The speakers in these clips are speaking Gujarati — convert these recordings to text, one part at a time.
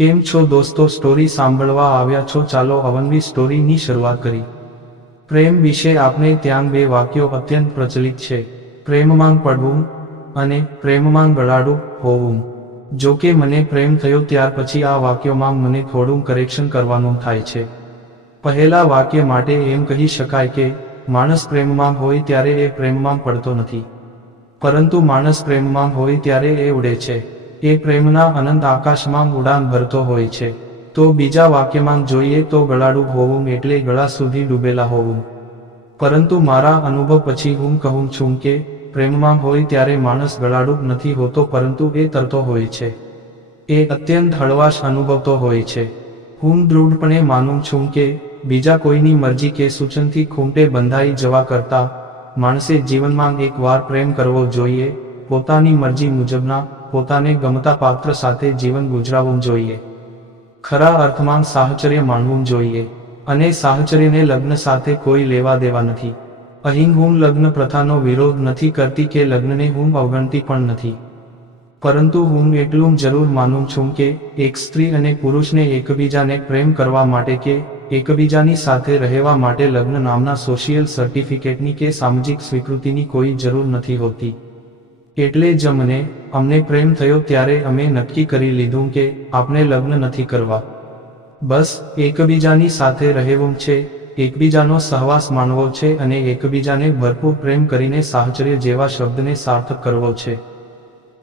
કેમ છો દોસ્તો, સ્ટોરી સાંભળવા આવ્યા છો? ચાલો અવનવી સ્ટોરીની શરૂઆત કરી। પ્રેમ વિશે આપણે ત્યાં બે વાક્યો અત્યંત પ્રચલિત છે, પ્રેમમાં પડવું અને પ્રેમમાં ગળાડું હોવું। જો કે મને પ્રેમ થયો ત્યાર પછી આ વાક્યોમાં મને થોડું કરેક્શન કરવાનું થાય છે। પહેલા વાક્ય માટે એમ કહી શકાય કે માણસ પ્રેમમાં હોય ત્યારે એ પ્રેમમાં પડતો નથી, પરંતુ માણસ પ્રેમમાં હોય ત્યારે એ ઉડે છે, એ પ્રેમના અનંત આકાશમાં ઉડાન ભરતો હોય છે। તો બીજા વાક્યમાં જોઈએ તો ગળાડું હોવું એટલે ગળા સુધી ડૂબેલા હોવું। પરંતુ મારા અનુભવ પછી હું કહું છું કે પ્રેમમાં હોય ત્યારે માણસ ગળાડું નથી હોતો, પરંતુ એ તરતો હોય છે, એ અત્યંત હળવાશ અનુભવતો હોય છે। હું દૃઢપણે માનું છું કે બીજા કોઈની મરજી કે સૂચનથી ખૂંટે બંધાઈ જવા કરતાં માણસે જીવનમાં એકવાર પ્રેમ કરવો જોઈએ, પોતાની મરજી મુજબના પોતાને ગમતા પાત્ર સાથે જીવન ગુજારવું જોઈએ, ખરા અર્થમાં સાહચર્ય માનવું જોઈએ। અને સાહચર્યને લગ્ન સાથે કોઈ લેવા દેવા નથી। અહીં હું લગ્ન પ્રથાનો વિરોધ નથી કરતી કે લગ્નને હું અવગણતી પણ નથી, પરંતુ હું એટલું જરૂર માનું છું કે એક સ્ત્રી અને પુરુષને એકબીજાને પ્રેમ કરવા માટે કે એકબીજાની સાથે રહેવા માટે લગ્ન નામના સોશિયલ સર્ટિફિકેટની કે સામાજિક સ્વીકૃતિની કોઈ જરૂર નથી હોતી। એટલે જ અમને પ્રેમ થયો ત્યારે અમે નક્કી કરી લીધું કે આપણે લગ્ન નથી કરવા, બસ એકબીજાની સાથે રહેવું છે, એકબીજાનો સહવાસ માણવો છે અને એકબીજાને ભરપૂર પ્રેમ કરીને સાહચર્ય જેવા શબ્દને સાર્થક કરવો છે।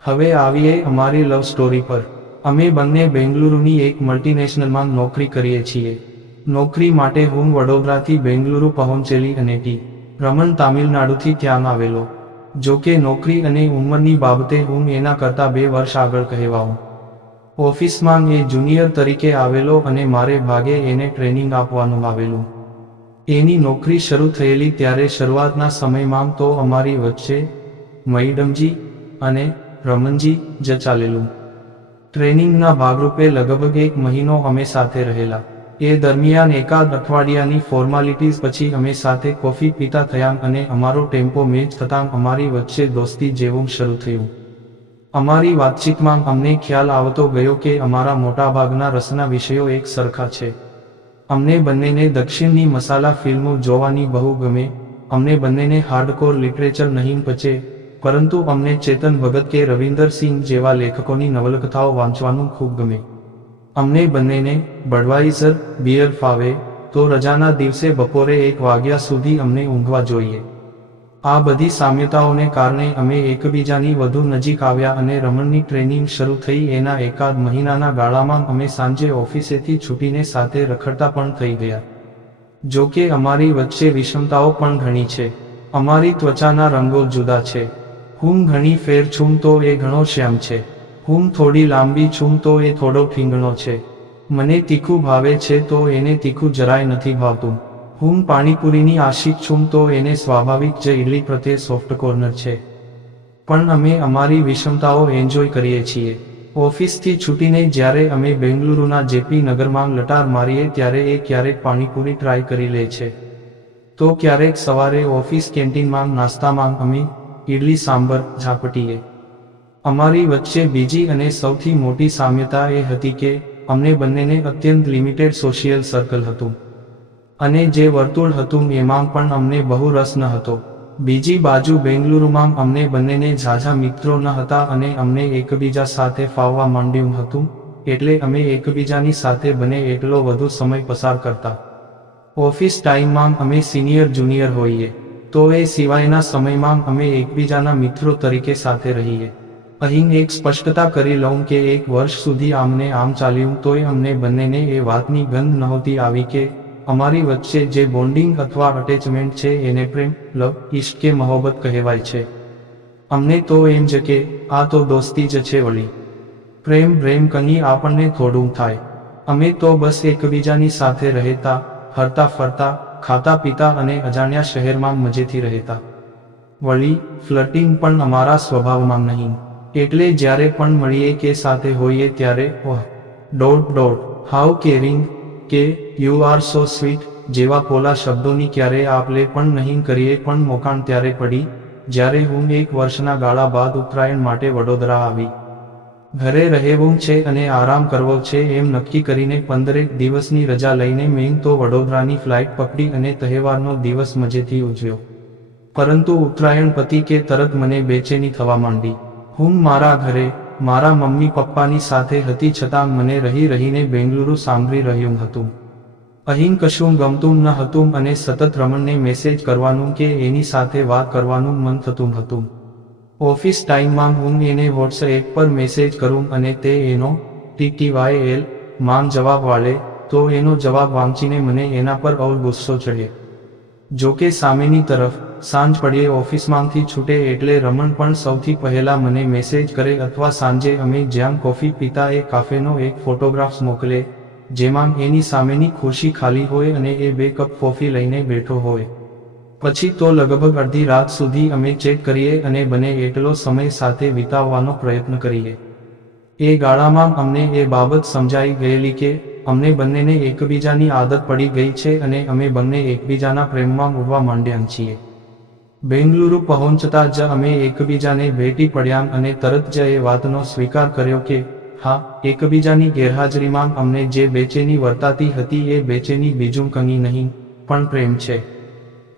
હવે આવીએ અમારી લવ સ્ટોરી પર। અમે બંને બેંગલુરુની એક મલ્ટીનેશનલમાં નોકરી કરીએ છીએ। નોકરી માટે હું વડોદરાથી બેંગલુરુ પહોંચેલી અને ટી રમણ તામિલનાડુથી ત્યાં આવેલો। જો કે નોકરી અને ઉંમરની બાબતે હું એના કરતાં 2 વર્ષ આગળ કહેવાઉં। ઓફિસમાં એ જુનિયર તરીકે આવેલો અને મારે ભાગે એને ટ્રેનિંગ આપવાનું આવેલું। એની નોકરી શરૂ થયેલી ત્યારે શરૂઆતના સમયમાં તો અમારી વચ્ચે મૈડમજી અને રમણજી જ ચાલેલું। ટ્રેનિંગના ભાગરૂપે લગભગ 1 મહિનો અમે સાથે રહેલા। એ દરમિયાન એકાદ અઠવાડિયાની ફોર્માલિટીઝ પછી અમે સાથે કોફી પીતા થયા અને અમારો ટેમ્પો મેચ થતાં અમારી વચ્ચે દોસ્તી જેવું શરૂ થયું। અમારી વાતચીતમાં અમને ખ્યાલ આવતો ગયો કે અમારા મોટાભાગના રસના વિષયો એક સરખા છે। અમને બંનેને દક્ષિણની મસાલા ફિલ્મો જોવાની બહુ ગમે, અમને બંનેને હાર્ડકોર લિટરેચર નહીં પચે, પરંતુ અમને ચેતન ભગત કે રવિન્દર સિંહ જેવા લેખકોની નવલકથાઓ વાંચવાનું ખૂબ ગમે। અમને બંનેને બડવાઇઝર બિયર ફાવે, તો રજાના દિવસે બપોરે 1 વાગ્યા સુધી અમને ઊંઘવા જોઈએ। આ બધી સામ્યતાઓને કારણે અમે એકબીજાની વધુ નજીક આવ્યા અને રમણની ટ્રેનિંગ શરૂ થઈ એના એકાદ મહિનાના ગાળામાં અમે સાંજે ઓફિસેથી છૂટીને સાથે રખડતા પણ થઈ ગયા। જો કે અમારી વચ્ચે વિષમતાઓ પણ ઘણી છે। અમારી ત્વચાના રંગો જુદા છે। હું ઘણી ફેર છું તો એ ઘણો શ્યામ છે, હું થોડી લાંબી છું તો એ થોડો ઠીંગણો છે, મને તીખું ભાવે છે તો એને તીખું જરાય નથી ભાવતું, હું પાણીપુરીની આશિક છું તો એને સ્વાભાવિક જ ઇડલી પ્રત્યે સોફ્ટ કોર્નર છે। પણ અમે અમારી વિષમતાઓ એન્જોય કરીએ છીએ। ઓફિસથી છૂટીને જ્યારે અમે બેંગલુરુના જેપી નગરમાં લટાર મારીએ ત્યારે એ ક્યારેક પાણીપુરી ટ્રાય કરી લે છે, તો ક્યારેક સવારે ઓફિસ કેન્ટીનમાં નાસ્તામાં અમે ઇડલી સાંબર ઝાપટીએ। અમારી વચ્ચે બીજી અને સૌથી મોટી સામ્યતા એ હતી કે અમને બંનેને અત્યંત લિમિટેડ સોશિયલ સર્કલ હતું, અને જે વર્તુળ હતું એમાં પણ અમને બહુ રસ ન હતો। બીજી બાજુ બેંગલુરુમાં અમને બંનેને ઝાઝા મિત્રો ન હતા અને અમને એકબીજા સાથે ફાવવા માંડ્યું હતું, એટલે અમે એકબીજાની સાથે બને એટલો વધુ સમય પસાર કરતા। ઓફિસ ટાઈમમાં અમે સિનિયર જુનિયર હોઈએ, તો એ સિવાયના સમયમાં અમે એકબીજાના મિત્રો તરીકે સાથે રહીએ। અહીં એક સ્પષ્ટતા કરી લઉં કે 1 વર્ષ સુધી આમને આમ ચાલ્યું તોય અમને બંનેને એ વાતની ગંધ નહોતી આવી કે અમારી વચ્ચે જે બોન્ડિંગ અથવા અટેચમેન્ટ છે એને પ્રેમ, લવ, ઇશ્ક કે મહોબત કહેવાય છે। અમને તો એમ જ કે આ તો દોસ્તી જ છે વળી, પ્રેમ કંઈ આપણને થોડું થાય। અમે તો બસ એકબીજાની સાથે રહેતા, હરતા ફરતા, ખાતા પીતા અને અજાણ્યા શહેરમાં મજેથી રહેતા। વળી ફ્લર્ટિંગ પણ અમારા સ્વભાવમાં નહીં, એટલે જ્યારે પણ મળીએ કે સાથે હોઈએ ત્યારે હાઉ કેરિંગ કે યુ આર સો સ્વીટ જેવા પોલા શબ્દોની ક્યારેય આપ-લે પણ નહીં કરીએ। પણ મોકાણ ત્યારે પડી જ્યારે હું 1 વર્ષના ગાળા બાદ ઉત્તરાયણ માટે વડોદરા આવી। ઘરે રહેવું છે અને આરામ કરવો છે એમ નક્કી કરીને 15 દિવસની રજા લઈને મેં તો વડોદરાની ફ્લાઇટ પકડી અને તહેવારનો દિવસ મજેથી ઉજવ્યો. પરંતુ ઉત્તરાયણ પતી કે તરત મને બેચેની થવા માંડી. હું મારા ઘરે મારા મમ્મી પપ્પાની સાથે હતી, છતાં મને રહી રહીને બેંગલુરુ સાંભળી રહ્યું હતું. અહીં કશું ગમતું ન હતું અને સતત રમણને મેસેજ કરવાનું કે એની સાથે વાત કરવાનું મન થતું હતું. ઓફિસ ટાઈમમાં હું એને વોટ્સએપ પર મેસેજ કરું અને તે એનો TTYL માં જવાબ વાળે તો એનો જવાબ વાંચીને મને એના પર ઓર ગુસ્સો ચડે. જોકે સામેની તરફ સાંજ પડ્યે ઓફિસમાંથી છૂટે એટલે રમણ પણ સૌથી પહેલા મને મેસેજ કરે અથવા સાંજે અમે જ્યાં કોફી પીતા એ કાફેનો એક ફોટોગ્રાફ્સ મોકલે જેમાં એની સામેની ખુરશી ખાલી હોય અને એ 2 કપ કોફી લઈને બેઠો હોય. પછી તો લગભગ અડધી રાત સુધી અમે ચેટ કરીએ અને બને એટલો સમય સાથે વિતાવવાનો પ્રયત્ન કરીએ. એ ગાળામાં અમને એ બાબત સમજાઈ ગયેલી કે અમને બંનેને એકબીજાની આદત પડી ગઈ છે અને અમે બંને એકબીજાના પ્રેમમાં ઉડવા માંડ્યા છીએ. બેંગલુરુ પહોંચતા જ અમે એકબીજાને ભેટી પડ્યા અને તરત જ એ વાતનો સ્વીકાર કર્યો કે હા, એકબીજાની ગેરહાજરીમાં અમને જે બેચેની વર્તાતી હતી એ બેચેની બીજું કંઈ નહીં પણ પ્રેમ છે.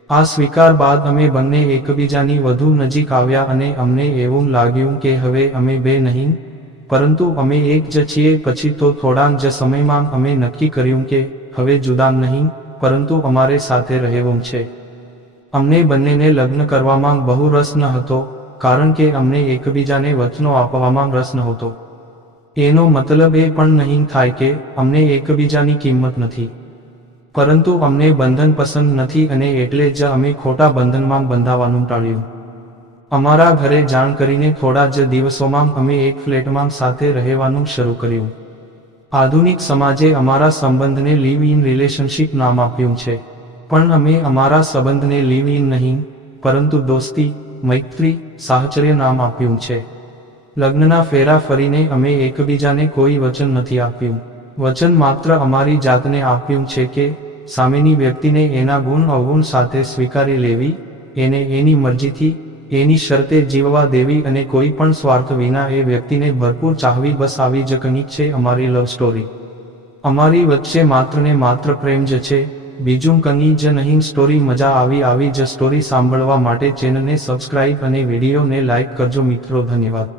આ સ્વીકાર બાદ અમે બંને એકબીજાની વધુ નજીક આવ્યા અને અમને એવું લાગ્યું કે હવે અમે બે નહીં પરંતુ અમે એક જ છીએ. પછી તો થોડાક જ સમયમાં અમે નક્કી કર્યું કે હવે જુદા નહીં પરંતુ અમારે સાથે રહેવું છે. અમને બંનેને લગ્ન કરવામાં બહુ રસ ન હતો કારણ કે અમને એકબીજાને વચનો આપવામાં રસ નહોતો. એનો મતલબ એ પણ નહીં થાય કે અમને એકબીજાની કિંમત નથી, પરંતુ અમને બંધન પસંદ નથી અને એટલે જ અમે ખોટા બંધનમાં બંધાવાનું ટાળ્યું. અમારા ઘરે જાણ કરીને થોડા જ દિવસોમાં અમે એક ફ્લેટમાં સાથે રહેવાનું શરૂ કર્યું. આધુનિક સમાજે અમારા સંબંધને લિવ ઇન રિલેશનશિપ નામ આપ્યું છે, પણ અમે અમારા સંબંધને લિવ ઇન નહીં પરંતુ દોસ્તી, મૈત્રી, સાહચર્ય નામ આપ્યું છે. લગ્નના ફેરા ફરીને અમે એકબીજાને કોઈ વચન નથી આપ્યું. વચન માત્ર અમારી જાતને આપ્યું છે કે સામેની વ્યક્તિને એના ગુણ અવગુણ સાથે સ્વીકારી લેવી, એને એની મરજીથી એની શરતે જીવવા દેવી અને કોઈ પણ સ્વાર્થ વિના એ વ્યક્તિને ભરપૂર ચાહવી. બસ આવી જ કંઈક છે અમારી લવ સ્ટોરી. અમારી વચ્ચે માત્ર ને માત્ર પ્રેમ જ છે, બીજું કંઈ જ નહીં. સ્ટોરી મજા આવી જ સ્ટોરી સાંભળવા માટે ચેનલને સબસ્ક્રાઇબ અને વિડીયોને લાઇક કરજો મિત્રો. ધન્યવાદ.